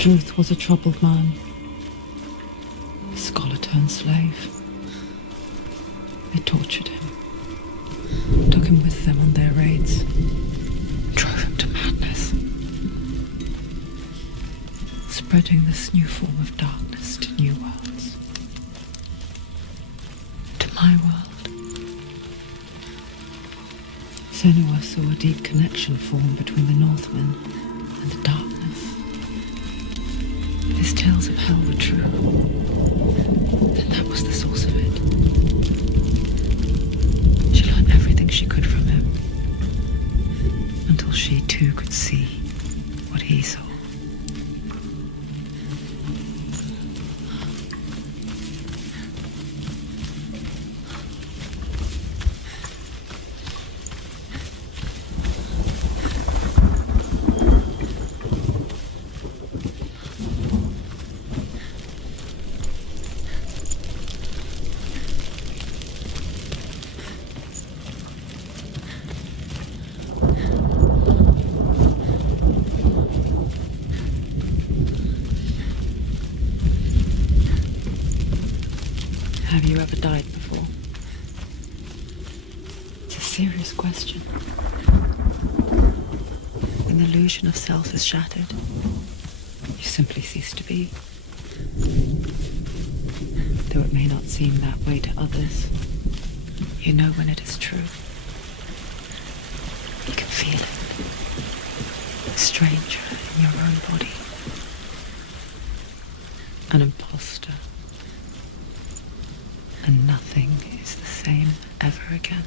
Druth was a troubled man. A scholar turned slave. They tortured him, took him with them on their raids, drove him to madness, spreading this new form of darkness to new worlds. To my world. Senua saw a deep connection form between the Northmen and the darkness. His tales of hell were true. Then that was the source of it. She learned everything she could from him, until she too could see what he saw. Have you ever died before? It's a serious question. When the illusion of self is shattered, you simply cease to be. Though it may not seem that way to others, you know when it is true. You can feel it. A stranger in your own body. An imposter. And nothing is the same ever again.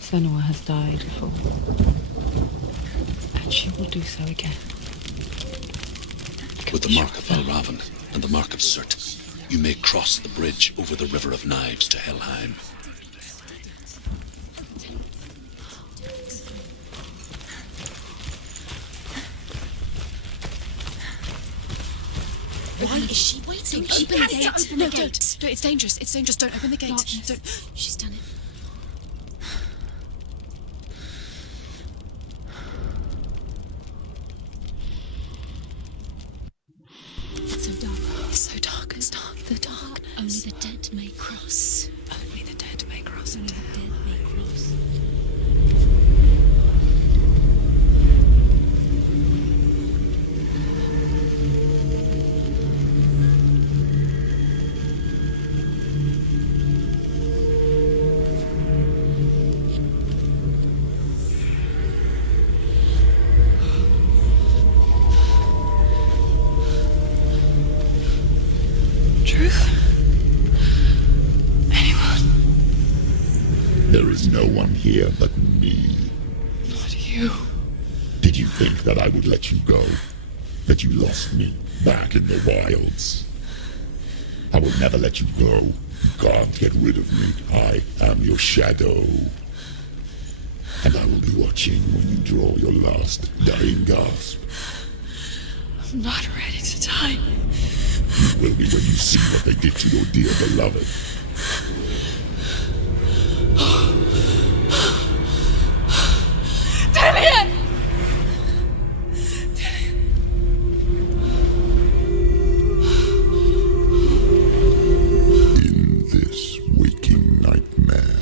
Senua has died before, and she will do so again. With the mark of Valravan and the mark of Surt, you may cross the bridge over the River of Knives to Helheim. Why is she waiting? Open the gate. No, don't. No, it's dangerous. It's dangerous. Don't open the gate. Don't. She's done it. It's so dark. It's so dark. It's dark. The darkness. Only the dead may cross. Only the dead may cross into hell. There is no one here but me. Not you. Did you think that I would let you go? That you lost me back in the wilds? I will never let you go. You can't get rid of me. I am your shadow. And I will be watching when you draw your last dying gasp. I'm not ready to die. You will be when you see what they did to your dear beloved. In this waking nightmare,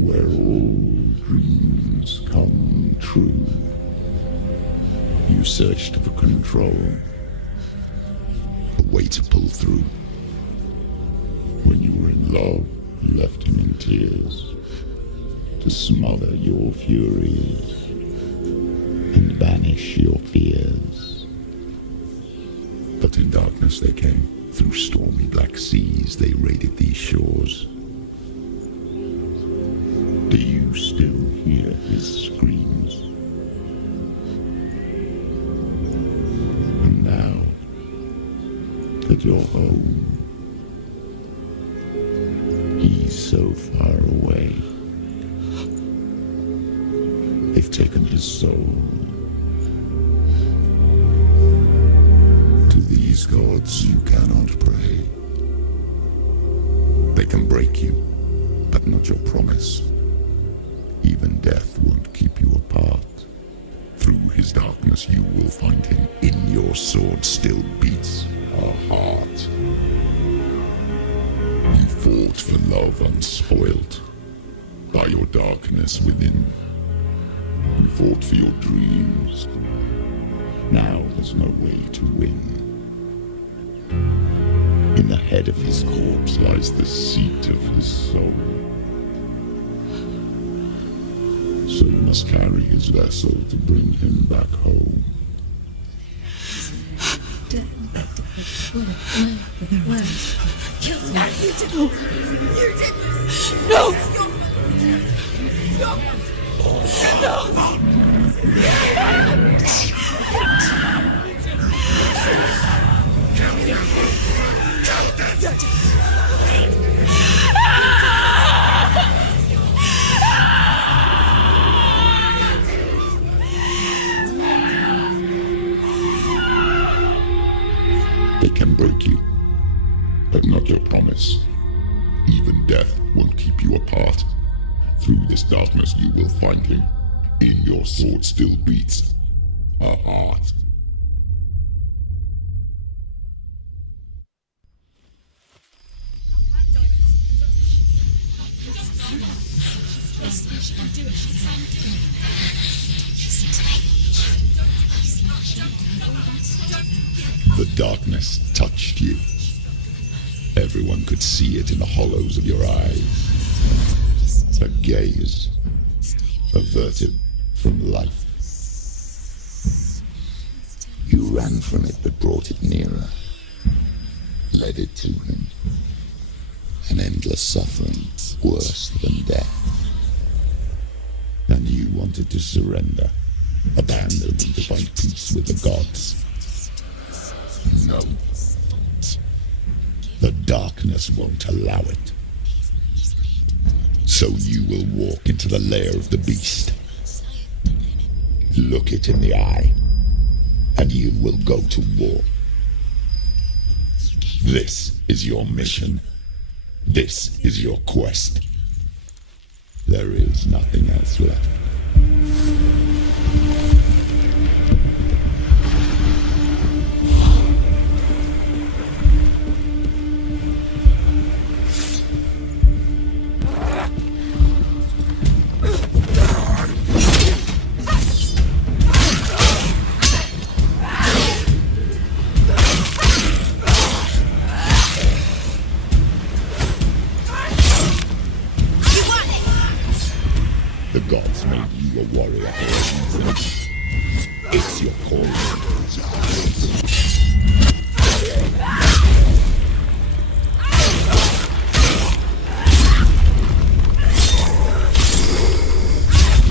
where all dreams come true, you searched for control, a way to pull through. When you were in love, you left him in tears, to smother your furies and banish your fears. But in darkness they came, through stormy black seas they raided these shores. Do you still hear his screams? And now that you're home, he's so far away. They've taken his soul. To these gods you cannot pray. They can break you, but not your promise. Even death won't keep you apart. Through his darkness you will find him. In your sword still beats a heart. You fought for love unspoilt by your darkness within. You fought for your dreams. Now there's no way to win. In the head of his corpse lies the seat of his soul. So you must carry his vessel to bring him back home. Where? Kill him. You did. You did. No! They can break you, but not your promise. Even death won't keep you apart. Through this darkness you will find him. In your sword still beats a heart. The darkness touched you. Everyone could see it in the hollows of your eyes. A gaze averted from life. You ran from it but brought it nearer. Led it to him. An endless suffering worse than death. And you wanted to surrender. Abandon to find peace with the gods. No. The darkness won't allow it. So you will walk into the lair of the beast. Look it in the eye, and you will go to war. This is your mission. This is your quest. There is nothing else left. The gods made you a warrior for a reason. It's your calling.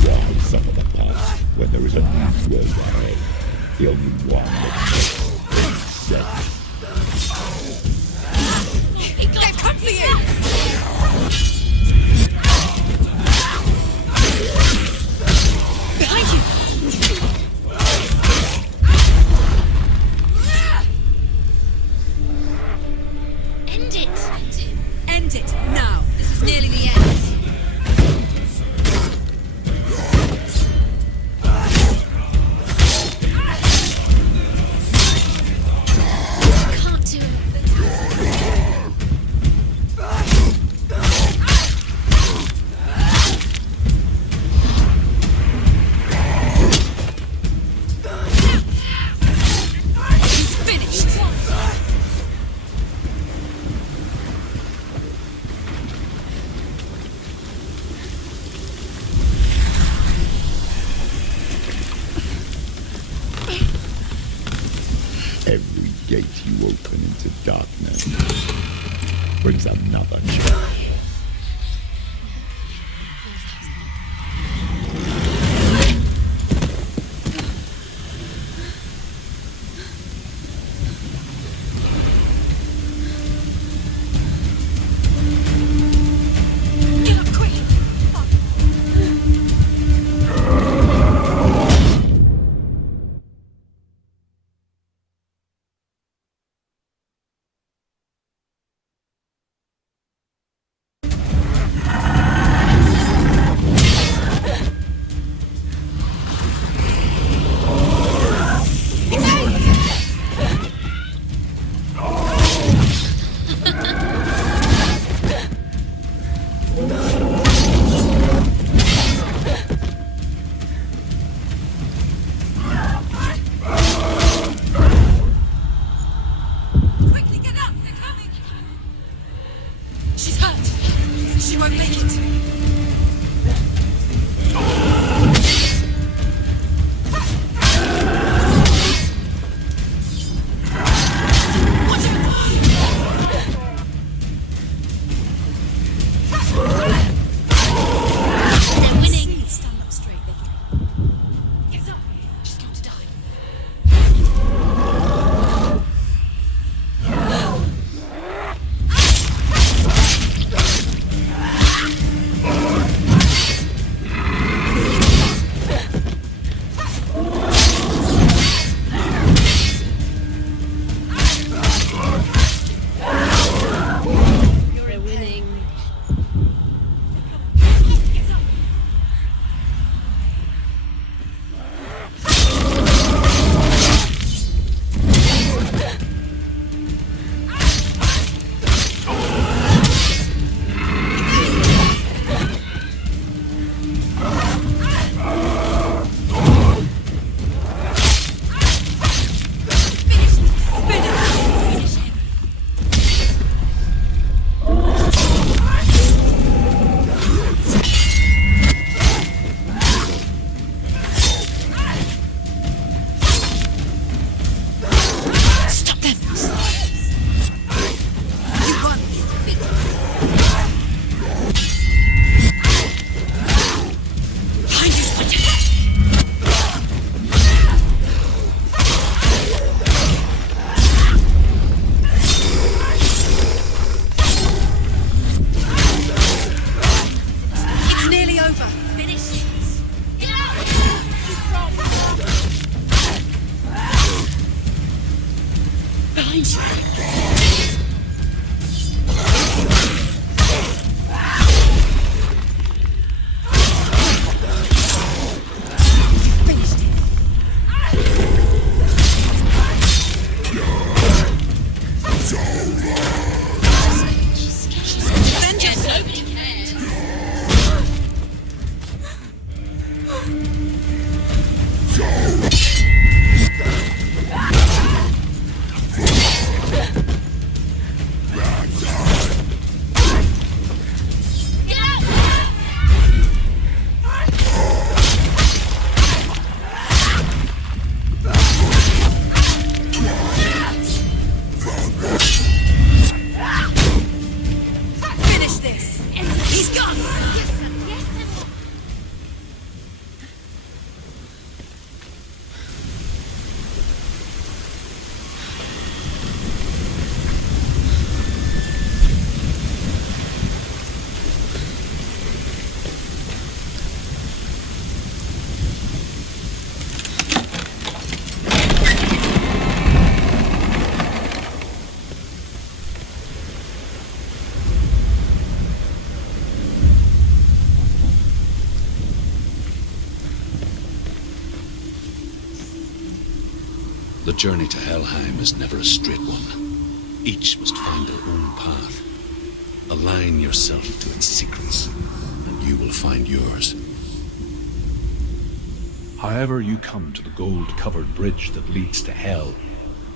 Why suffer the past when there is a new world ahead? The only one that's set. They've come for you! Behind you! End it! End it, now! This is nearly the end. Can't do it. Every gate you open into darkness brings another challenge. She's hurt. She won't make it. They're winning. Stand up straight, Vicky. Get up. She's going to die. You're winning. Stop them! You won, Vicky. Behind you, Splinter. It's nearly over. Finish it. Get out! Behind you. Finished it. Vengeance. Nobody cares. Get out! Finish this. He's gone. Yes, sir. Yes, sir. The journey to Helheim is never a straight one. Each must find their own path. Align yourself to its secrets, and you will find yours. However you come to the gold-covered bridge that leads to Hell,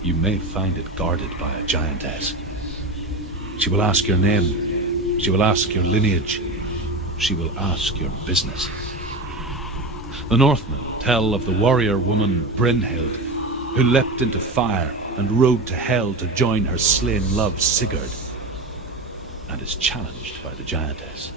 you may find it guarded by a giantess. She will ask your name. She will ask your lineage. She will ask your business. The Northmen tell of the warrior woman Brynhild, who leapt into fire and rode to Hell to join her slain love Sigurd, and is challenged by the giantess.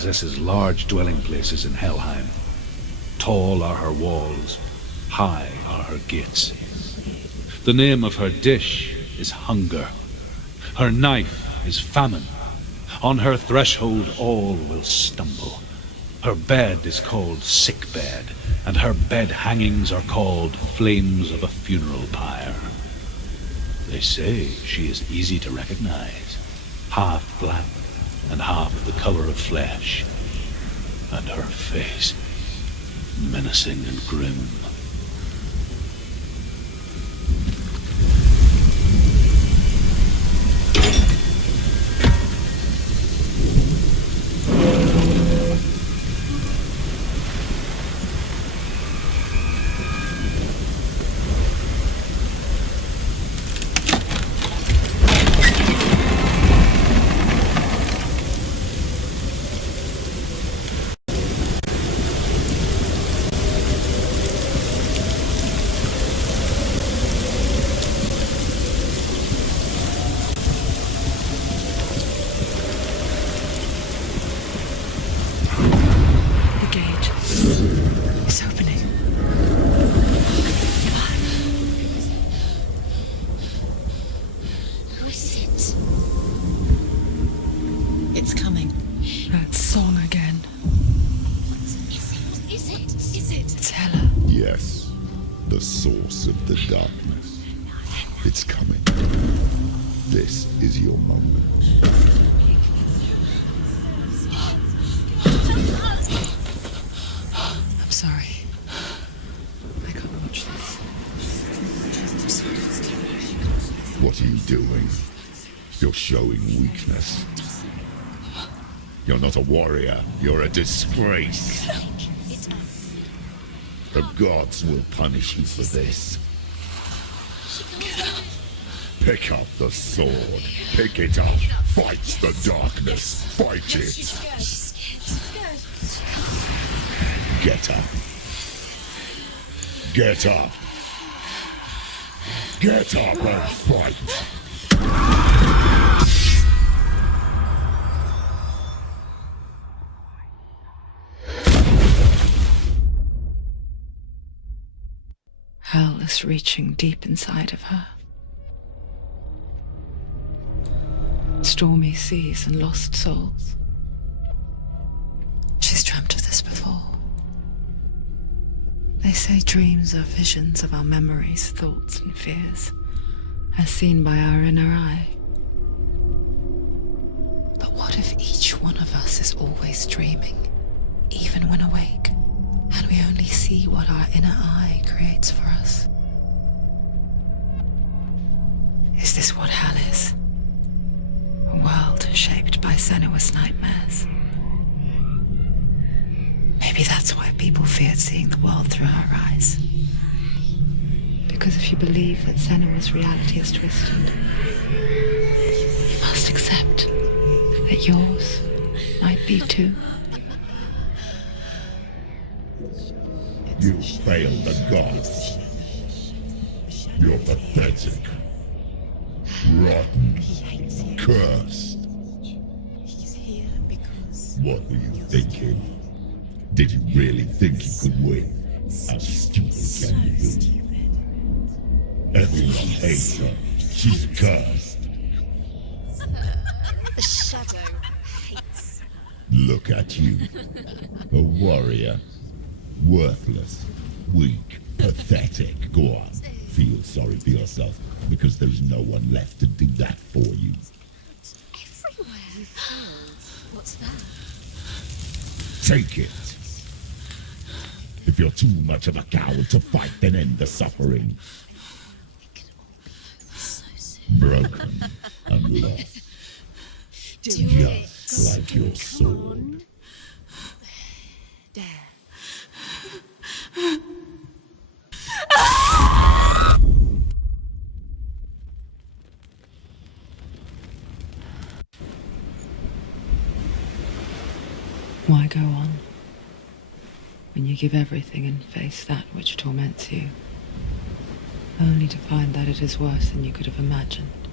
possesses large dwelling places in Helheim. Tall are her walls, high are her gates. The name of her dish is hunger. Her knife is famine. On her threshold all will stumble. Her bed is called sick bed, and her bed hangings are called flames of a funeral pyre. They say she is easy to recognize, half black and half the color of flesh, and her face menacing and grim. Yes, the source of the darkness. It's coming. This is your moment. I'm sorry. I can't watch this. What are you doing? You're showing weakness. You're not a warrior. You're a disgrace. The gods will punish you for this. Pick up the sword. Pick it up. Fight the darkness. Fight it. Get up. Get up. Get up and fight. Hell is reaching deep inside of her. Stormy seas and lost souls. She's dreamt of this before. They say dreams are visions of our memories, thoughts and fears, as seen by our inner eye. But what if each one of us is always dreaming, even when awake? And we only see what our inner eye creates for us. Is this what hell is? A world shaped by Senua's nightmares. Maybe that's why people feared seeing the world through her eyes. Because if you believe that Senua's reality is twisted, you must accept that yours might be too. You failed the gods. You're pathetic. Rotten. Cursed. What were you thinking? Did you really think you could win? How stupid can you be? Everyone hates her. She's cursed. The shadow hates. Look at you. A warrior. Worthless, weak, pathetic. Go on, feel sorry for yourself, because there's no one left to do that for you. Everywhere. You failed. What's that? Take it. If you're too much of a coward to fight, then end the suffering. It can all be over so soon. Broken and lost. Just like your sword. Dare. Why go on when you give everything and face that which torments you, only to find that it is worse than you could have imagined?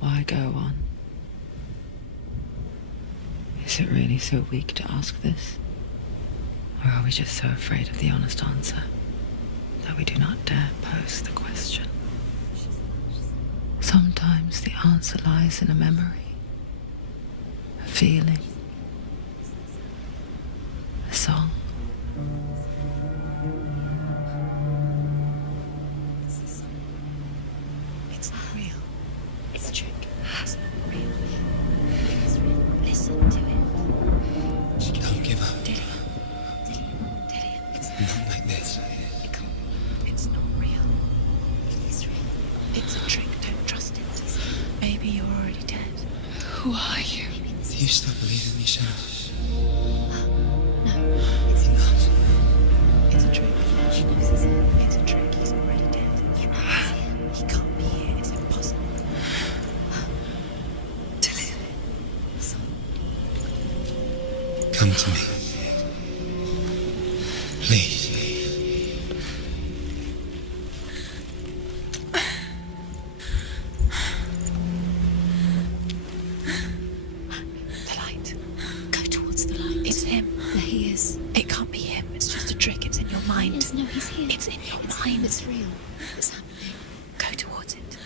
Why go on? Is Is it really so weak to ask this? Or are we just so afraid of the honest answer that we do not dare pose the question? Sometimes the answer lies in a memory, a feeling, a song. It's not real. It's a trick. It's not real. It is real. Listen to it. Don't give up. Dillian, it's Not like this. it can't. It's not real. It is real. It's a trick. Don't trust it. Maybe you're already dead. Who are you? Do you still believe in me, Senua? No, it's Not. It's a trick. She knows he's here. It's a trick. He's already dead. You know he's here. He can't be here. It's impossible. Dillian. Come to me. Please. The light. Go towards the light. It's him. There he is. It can't be him. It's just a trick. It's in your mind. No, he's here. It's in your mind. It's real. It's happening. Go towards it.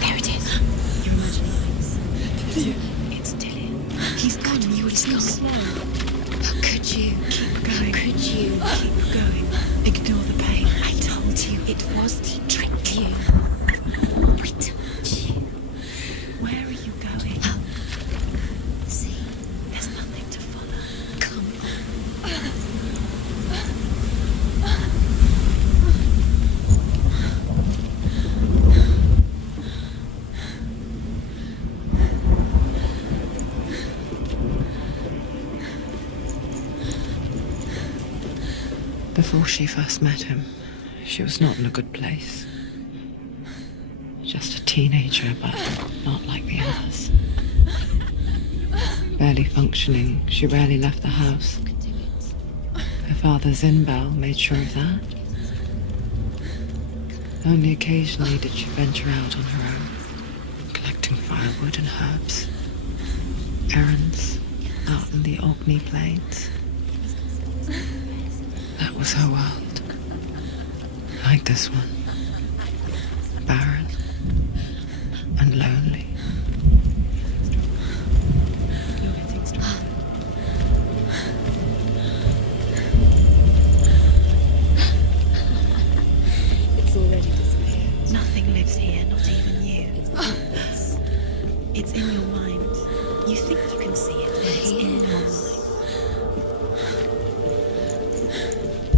There it is. Your imagination. It's Dillian. He's gone. He's gone. Slow. How could you? Keep going. How could you? Keep going. Ignore the pain. I told you it was to trick you. I told you. Where are you going? Up. See, there's nothing to follow. Come on. Before she first met him, she was not in a good place. Just a teenager, but not like the others. Barely functioning, she rarely left the house. Her father, Zinbal, made sure of that. Only occasionally did she venture out on her own, collecting firewood and herbs. Errands out in the Orkney Plains. That was her world. Like this one. Barren and lonely. It's already disappeared. Nothing lives here, not even you. It's in your mind. You think you can see it, but it's in your mind.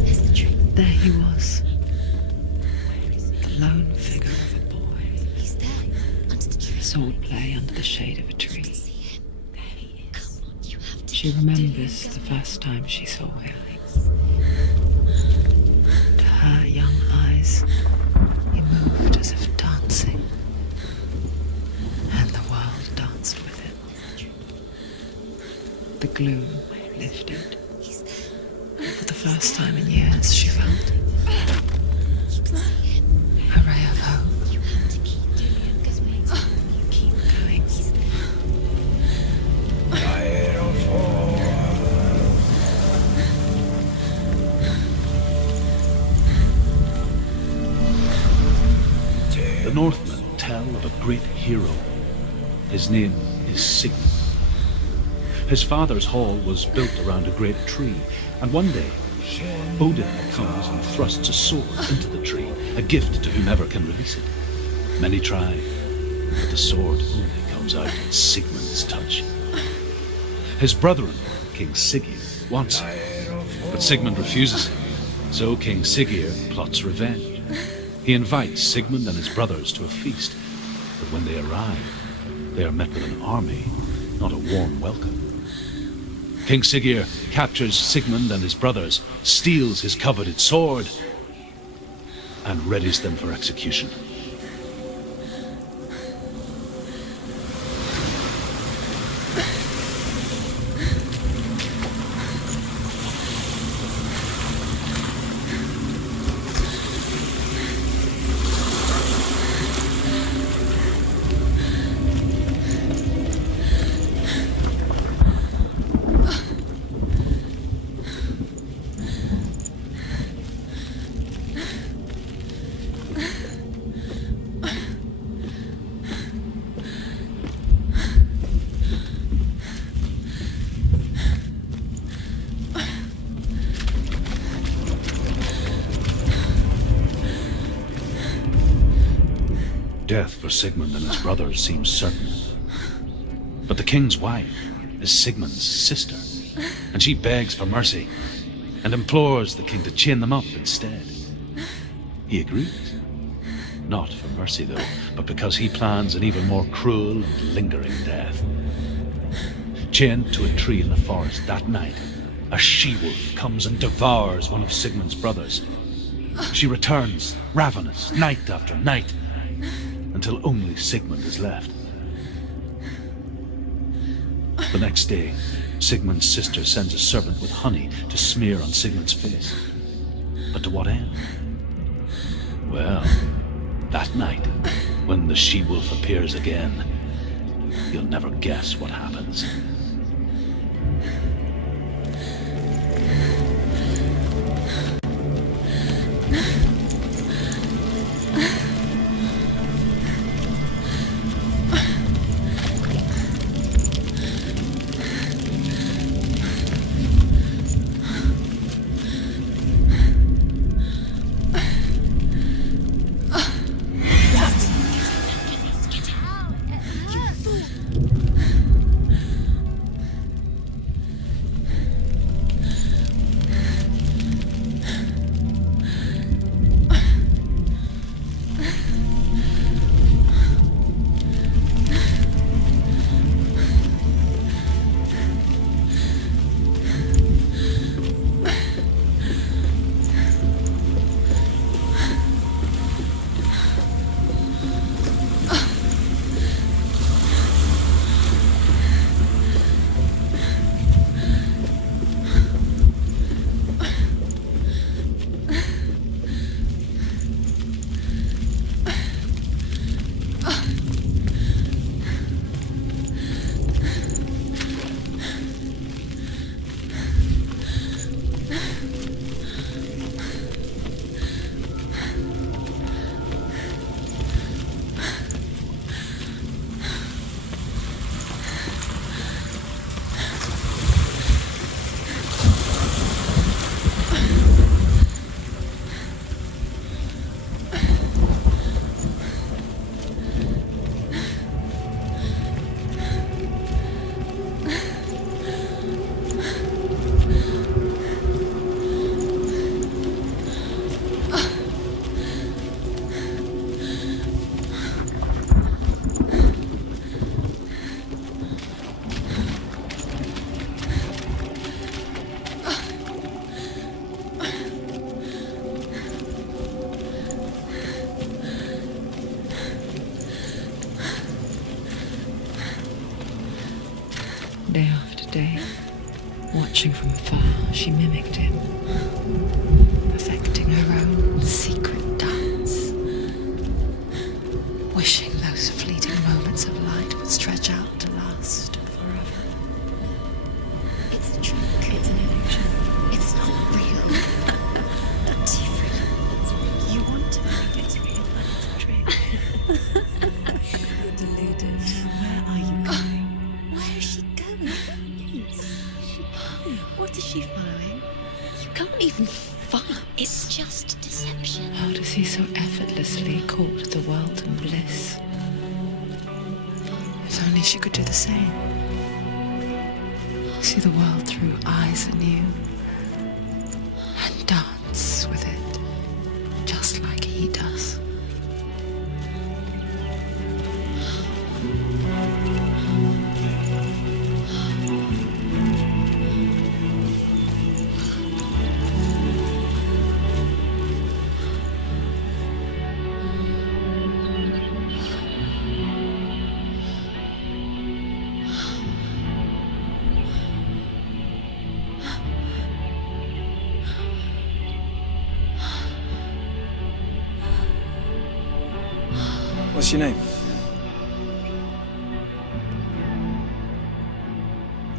There's the trick. There he was. The lone figure of a boy. He's there, under the tree. Swordplay under the shade of a tree. See him. There he is. Come on, you have to. She remembers the first time she saw him. To her young eyes, he moved as if dancing. And the world danced with him. The gloom lifted. He's there. For the first time in years, she felt You can see him. a ray of hope. You have to keep doing it because waiting. You keep going. He's there. The Northmen tell of a great hero. His name is Sigmund. His father's hall was built around a great tree, and one day Odin comes and thrusts a sword into the tree, a gift to whomever can release it. Many try, but the sword only comes out at Sigmund's touch. His brother-in-law, King Siggeir, wants it, but Sigmund refuses it, so King Siggeir plots revenge. He invites Sigmund and his brothers to a feast, but when they arrive, they are met with an army, not a warm welcome. King Siggeir captures Sigmund and his brothers, steals his coveted sword, and readies them for execution. Death for Sigmund and his brothers seems certain. But the king's wife is Sigmund's sister, and she begs for mercy and implores the king to chain them up instead. He agrees. Not for mercy, though, but because he plans an even more cruel and lingering death. Chained to a tree in the forest that night, a she-wolf comes and devours one of Sigmund's brothers. She returns, ravenous, night after night, until only Sigmund is left. The next day, Sigmund's sister sends a servant with honey to smear on Sigmund's face. But to what end? Well, that night, when the she-wolf appears again, you'll never guess what happens. Day after day, watching from afar, she mimicked him, perfecting her own secret dance, wishing those fleeting moments of light would stretch out to last forever. It's a trick. It's an illusion. It's not real. Different. You want to believe it's real, but it's a trick. You're deluded. Where are you going? Where is she going? What is she following? You can't even follow. It's just deception. How does he so effortlessly court the world and bliss? If only she could do the same. See the world through eyes anew and dance with it just like he does. What's your name?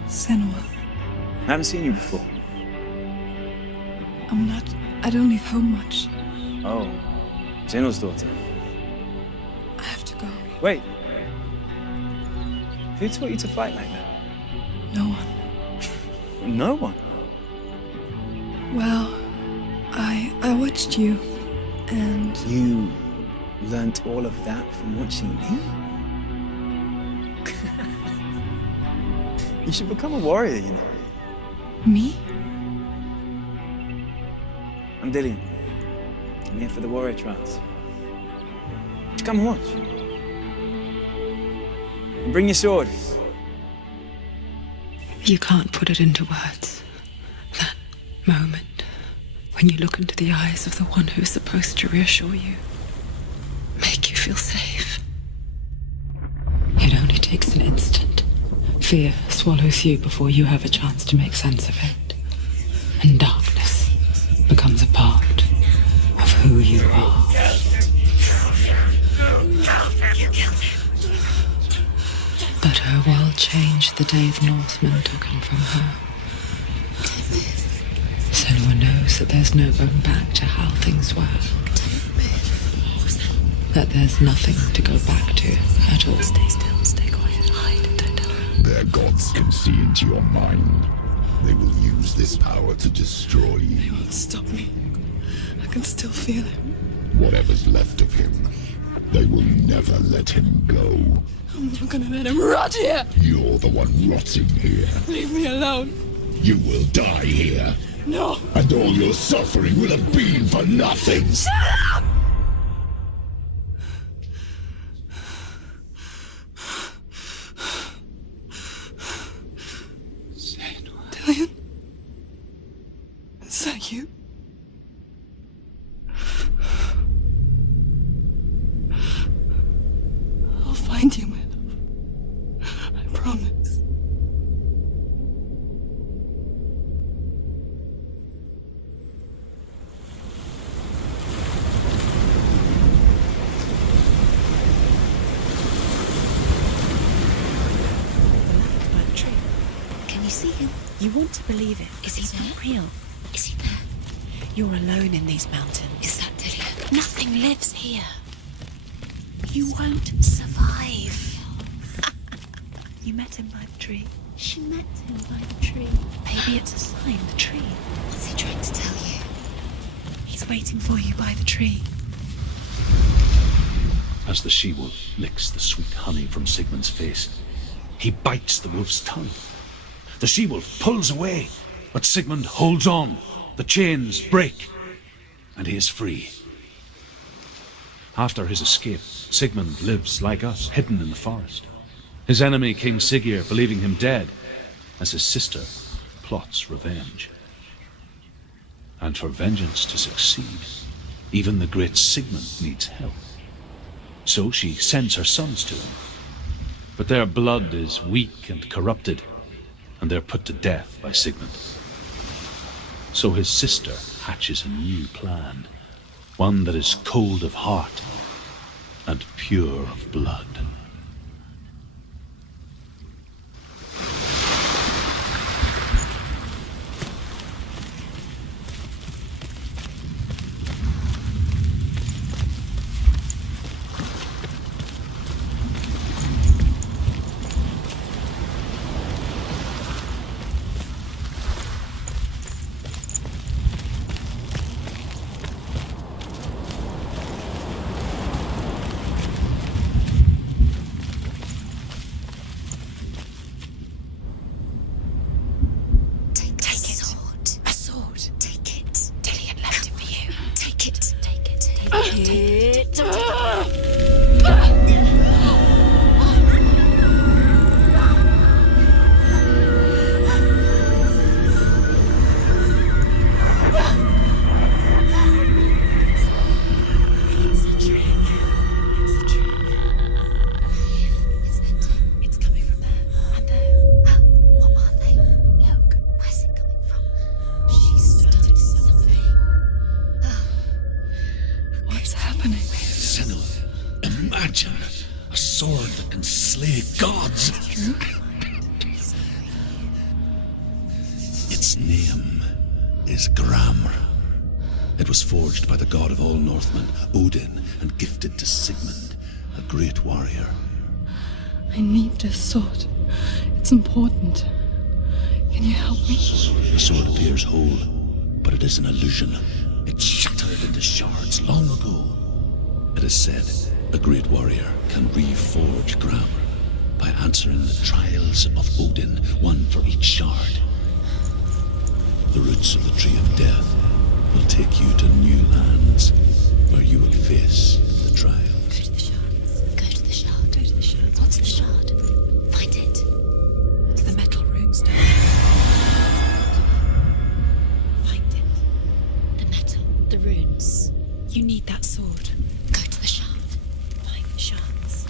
Senua. I haven't seen you before. I don't leave home much. Oh, Zenua's daughter. I have to go. Wait. Who taught you to fight like that? No one. No one. Well, I watched you, and You learnt all of that from watching me? You should become a warrior, you know. me? I'm Dillian. I'm here for the warrior trials. Would you come and watch? And bring your sword. You can't put it into words. That moment when you look into the eyes of the one who's supposed to reassure you, make you feel safe. It only takes an instant. Fear swallows you before you have a chance to make sense of it. And darkness becomes a part of who you are. But her world changed the day the Northmen took him from her. Senua knows that there's no going back to how things were. That there's nothing to go back to at all. Stay still, stay quiet, hide, don't tell her. Their gods can see into your mind. They will use this power to destroy you. They won't stop me. I can still feel him. Whatever's left of him, they will never let him go. I'm not gonna let him rot here. You're the one rotting here. Leave me alone. You will die here. No. And all your suffering will have been for nothing. Shut up! Dillian? Is that you? I'll find you, my love. I promise. By the tree. Can you see him? You want to believe it. Is he not real? Is he there? You're alone in these mountains. Is that Dillian? Nothing lives here. You won't survive. You met him by the tree. She met him by the tree. Maybe it's a sign, the tree. What's he trying to tell you? He's waiting for you by the tree. As the she-wolf licks the sweet honey from Sigmund's face, he bites the wolf's tongue. The she-wolf pulls away, but Sigmund holds on. The chains break, and he is free. After his escape, Sigmund lives like us, hidden in the forest. His enemy, King Siggeir, believing him dead, as his sister plots revenge. And for vengeance to succeed, even the great Sigmund needs help. So she sends her sons to him. But their blood is weak and corrupted, and they're put to death by Sigmund. So his sister hatches a new plan, one that is cold of heart and pure of blood. imagine a sword that can slay gods? Its name is Gramr. It was forged by the god of all Northmen, Odin, and gifted to Sigmund, a great warrior. I need this sword. It's important. Can you help me? The sword appears whole, but it is an illusion. It shattered into shards long ago. It is said a great warrior can reforge Gramr by answering the trials of Odin, one for each shard. The roots of the Tree of Death will take you to new lands where you will face the trial. Go to the shard. Go to the shard. Go to the shard. What's the shard? Find it. It's the metal runestone. Find it. The metal. The runes. You need that sword. Go to the shard. Find the shards.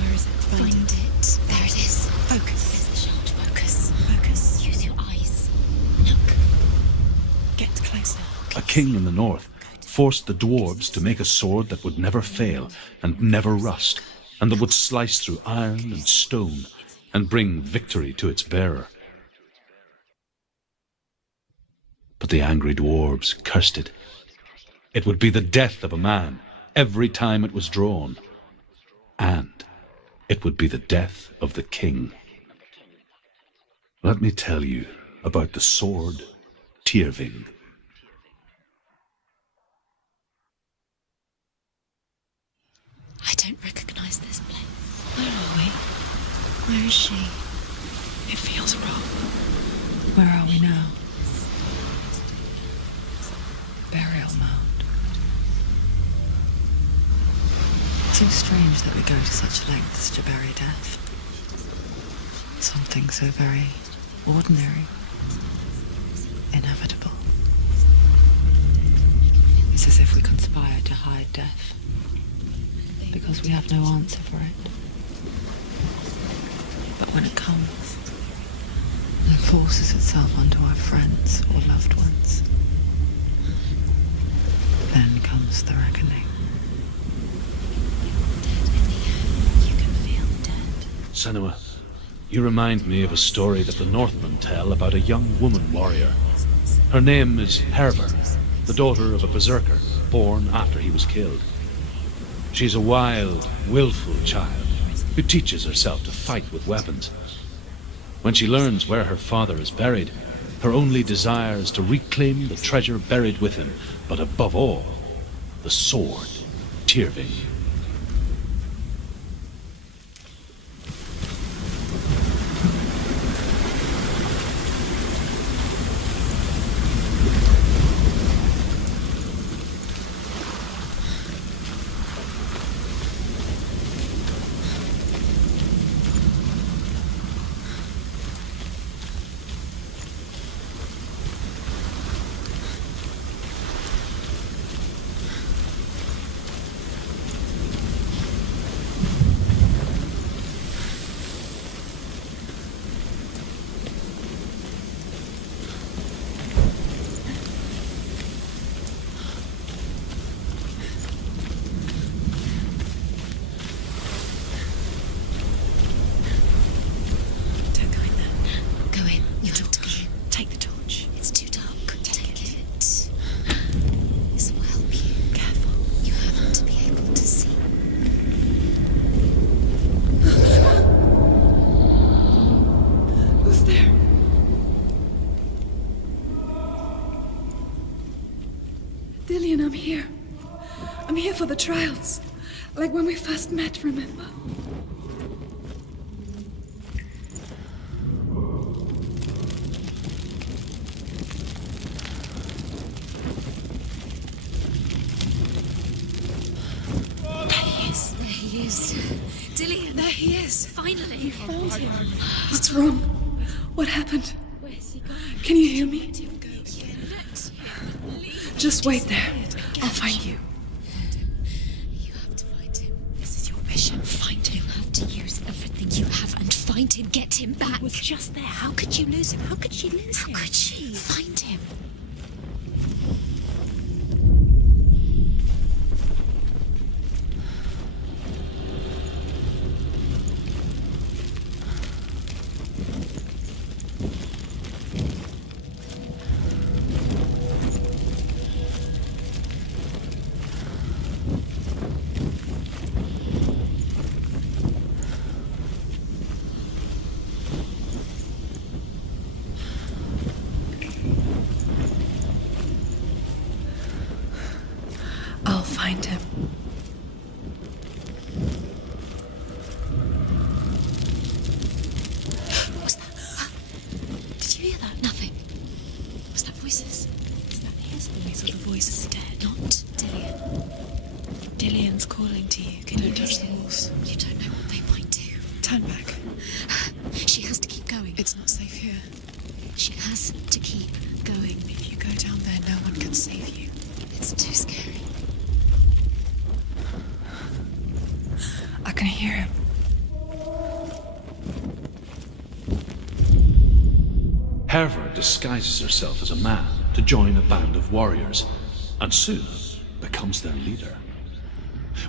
Where is it? Find it. There it is. Focus. There's the shard. Focus. Focus. Use your eyes. Look. Get closer. A king in the north forced the dwarves to make a sword that would never fail and never rust, and that would slice through iron and stone and bring victory to its bearer. But the angry dwarves cursed it. It would be the death of a man every time it was drawn, and it would be the death of the king. Let me tell you about the sword Tyrving. I don't recognize this place. Where are we? Where is she? It feels wrong. Where are we now? Burial mound. So strange that we go to such lengths to bury death. Something so very ordinary, inevitable. It's as if we conspire to hide death, because we have no answer for it. But when it comes, it forces itself onto our friends or loved ones. Then comes the reckoning. You can feel dead. Senua, you remind me of a story that the Northmen tell about a young woman warrior. Her name is Hervor, the daughter of a berserker, born after he was killed. She's a wild, willful child who teaches herself to fight with weapons. When she learns where her father is buried, her only desire is to reclaim the treasure buried with him, but above all, the sword, Tyrving. Don't go in there. Go in. You have to go in. Take the torch. It's too dark. Take it. This will help you. Careful. You have to be able to see. Who's there? Dillian, I'm here. I'm here for the trials. Like when we first met, remember? There he is. There he is. Dillian. There he is. Finally. Found him. What's wrong? What happened? Where's he going? Can you hear me? Let him leave. Just wait there. I'll find you. You have to find him. This is your mission. Find him. You have to use everything you have and find Find him, get him back. He was just there. How could you lose him? How could she lose him? How could she? Find him. I'll find him. What was that? Did you hear that? Nothing. Was that voices? Is that his voice or the voice of the dead? Not Dillian. Dillian's calling to you. Can you touch the walls? You don't know what they might do. Turn back. She has to keep going. It's not safe here. She has to keep going. If you go down there, no one can save you. It's too scary. I can hear him. Herva disguises herself as a man to join a band of warriors, and soon becomes their leader.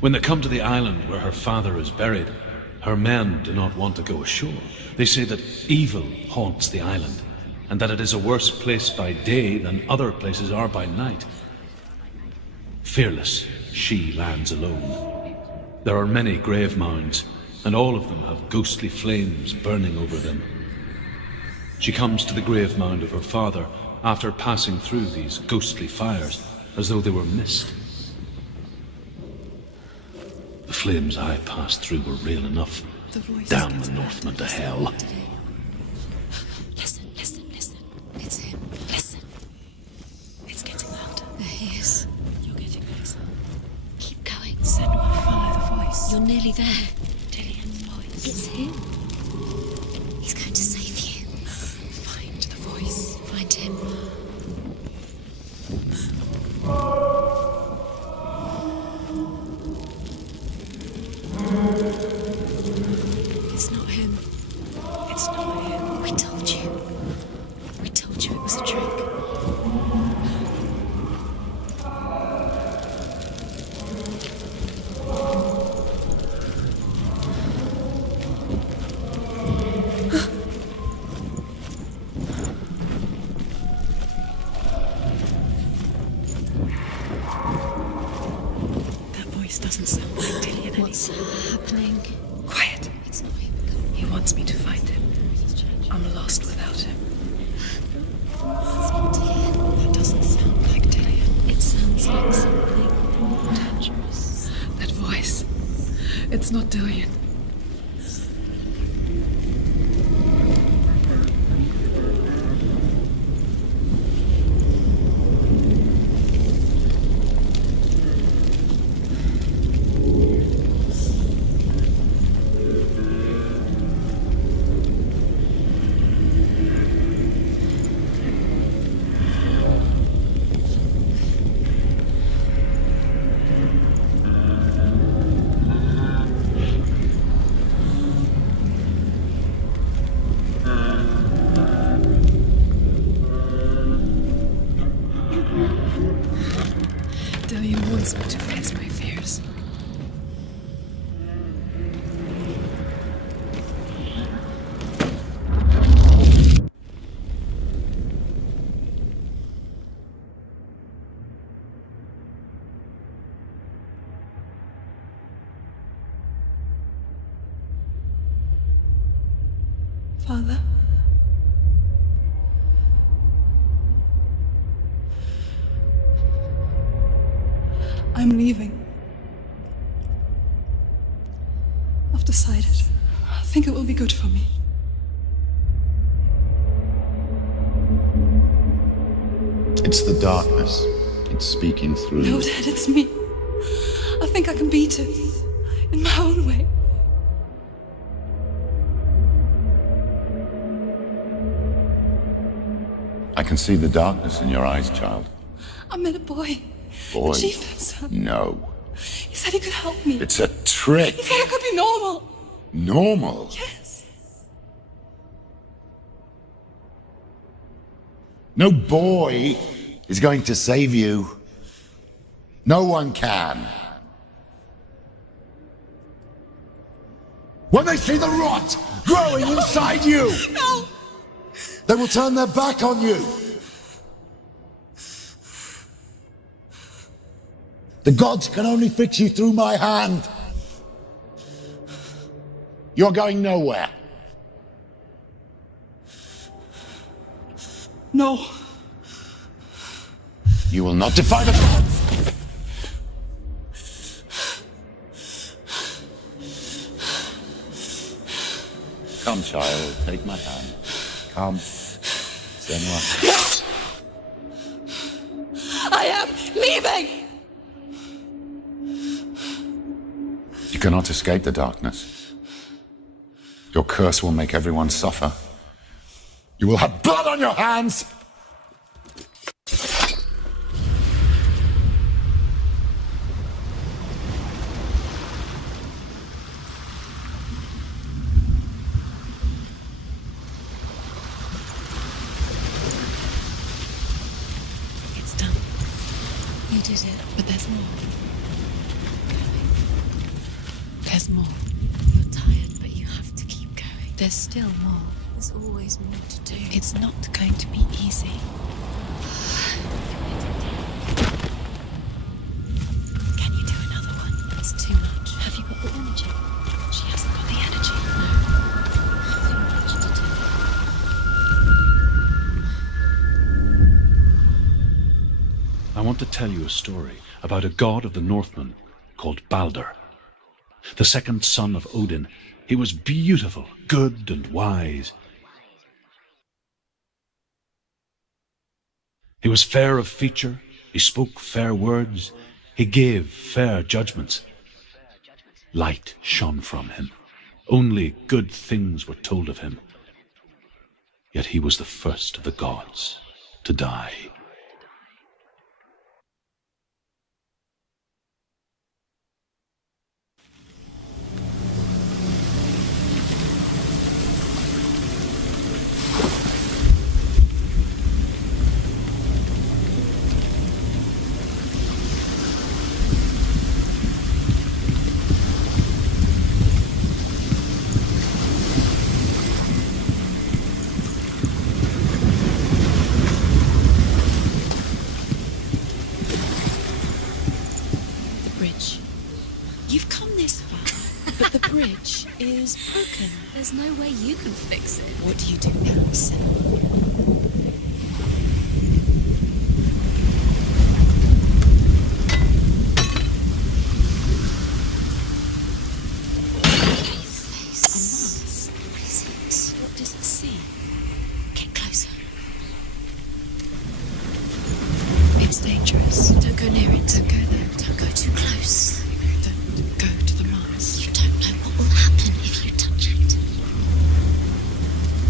When they come to the island where her father is buried, her men do not want to go ashore. They say that evil haunts the island, and that it is a worse place by day than other places are by night. Fearless, she lands alone. There are many grave mounds, and all of them have ghostly flames burning over them. She comes to the grave mound of her father after passing through these ghostly fires, as though they were mist. The flames I passed through were real enough. The voice Damn gets the Northmen to hell. Listen, listen, listen. It's him. Listen. It's getting louder. There he is. You're getting closer. Keep going. Senua, follow the voice. You're nearly there. Dillian's voice. It's him. He's going to save you. Find the voice. Find him. It's not him. It's not him. We told you. We told you it was a trick. That voice doesn't sound like Dillian anymore. What's happening? Quiet. It's not him. He wants me to find him. I'm lost without him. It's not Dillian. That doesn't sound like Dillian. It sounds like something dangerous. That voice. It's not Dillian. Dillian wants me to face my fears. Father? I'm leaving. I've decided. I think it will be good for me. It's the darkness. It's speaking through. No, Dad, it's me. I think I can beat it. In my own way. I can see the darkness in your eyes, child. I met a boy. Boy. The chieftain's son. No. He said he could help me. It's a trick. He said I could be normal. Normal. Yes. No boy is going to save you. No one can. When they see the rot growing inside you, No! they will turn their back on you. The gods can only fix you through my hand. You're going nowhere. No. You will not defy the gods. Come, child, take my hand. Come, Senua. I am leaving! You cannot escape the darkness. Your curse will make everyone suffer. You will have blood on your hands! It's done. You did it, but there's more. There's more. You're tired, but you have to keep going. There's still more. There's always more to do. It's not going to be easy. Can you do another one? It's too much. Have you got the energy? She hasn't got the energy. Too much to do. I want to tell you a story about a god of the Northmen called Balder. The second son of Odin. He was beautiful, good, and wise. He was fair of feature, he spoke fair words, he gave fair judgments. Light shone from him. Only good things were told of him. Yet he was the first of the gods to die. You've come this far, but the bridge is broken. There's no way you can fix it. What do you do now, Senua? What does it see? Get closer. It's dangerous. Don't go near it. Don't go there. Don't go too close. Don't go to the mask. You don't know what will happen if you touch it.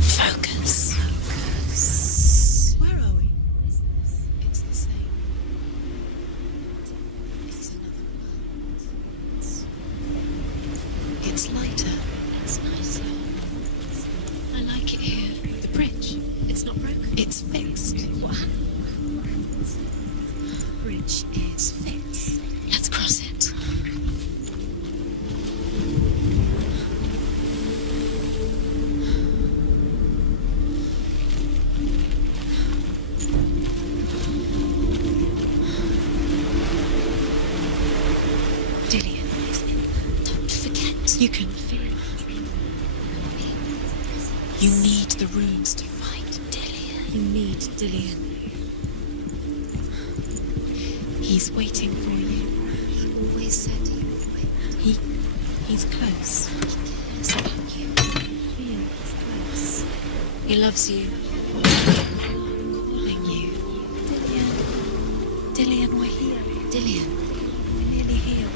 Focus. Focus. Where are we? It's the same. It's another world. It's lighter. It's nicer. I like it here. The bridge. It's not broken. It's fixed. What happened? The bridge is fixed. Let's cross it. Dillian, don't forget. You can feel it. You need the runes to fight Dillian. You need Dillian. He's waiting for you. He always said he would wait. He's close. He cares about you. Feel he's close. He loves you. Calling you. Dillian. Dillian, we're here. Dillian. We're nearly here.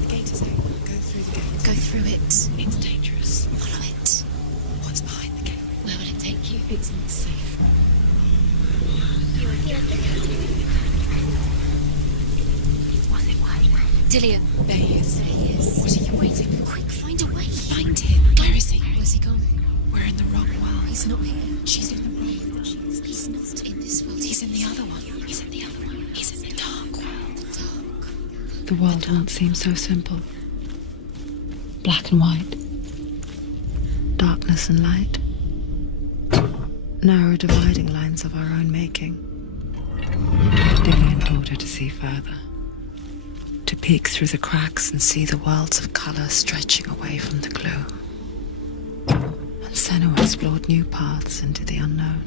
The gate is open. Go through the gate. Go through it. It's dangerous. Follow it. What's behind the gate? Where will it take you? It's not safe. Was it worth Dillian. There he is. What are you waiting for? Quick, find a way. Find him. Where is he? Where's he gone? We're in the wrong world. He's not here. She's in the wrong. He's not in this world. He's in the other one. He's in the other one. He's in the dark world. Dark. The world won't seem so simple. Black and white. Darkness and light. Narrow dividing lines of our own making. Dillian taught her to see further. To peek through the cracks and see the worlds of colour stretching away from the gloom. And Senua explored new paths into the unknown.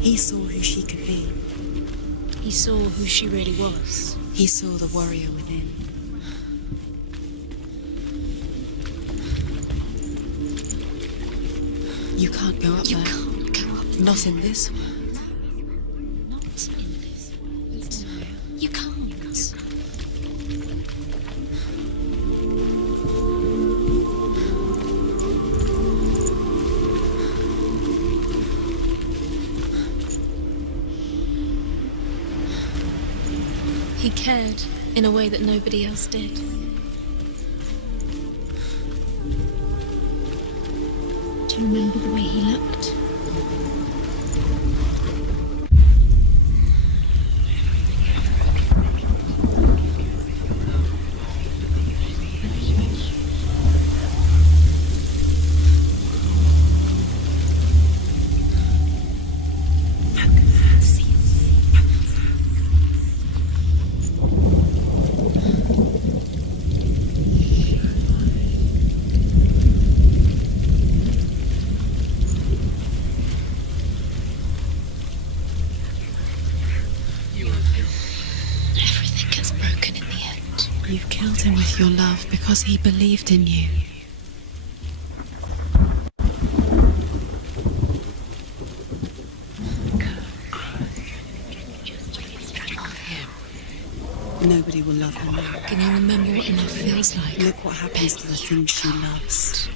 He saw who she could be. He saw who she really was. He saw the warrior within. You can't go up You there. can't go up. Not in this world. Not in this world. You can't. He cared in a way that nobody else did. Do you remember the way he looked? Everything gets broken in the end. You killed him with your love because he believed in you. Nobody will love her now. Can you remember what love feels like? Look what happens to the things she loves.